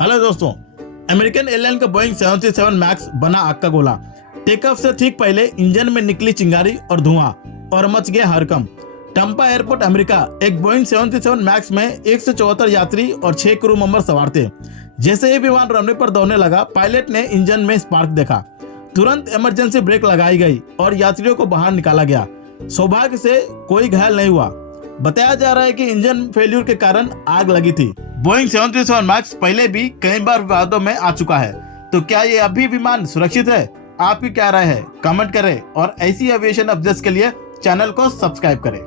Hello दोस्तों, American airline का Boeing 737 max बना आग का गोला। टेक ऑफ से ठीक पहले इंजन में निकली चिंगारी और धुआं और मच गया हड़कंप। टम्पा एयरपोर्ट अमेरिका। एक बोइंग 737 मैक्स में 174 यात्री और 6 क्रू मेंबर सवार थे। जैसे ही विमान रनवे पर दौड़ने लगा, पायलट ने इंजन में स्पार्क देखा। तुरंत इमरजेंसी ब्रेक लगाई गई और यात्रियों को बाहर निकाला गया। सौभाग्य से कोई घायल नहीं हुआ। बताया जा रहा है कि इंजन फेल्यूर के कारण आग लगी थी। बोइंग 737 मैक्स पहले भी कई बार विवादों में आ चुका है, तो क्या ये अभी विमान सुरक्षित है? आपकी क्या राय है? कमेंट करें और ऐसी एविएशन अपडेट्स के लिए चैनल को सब्सक्राइब करें।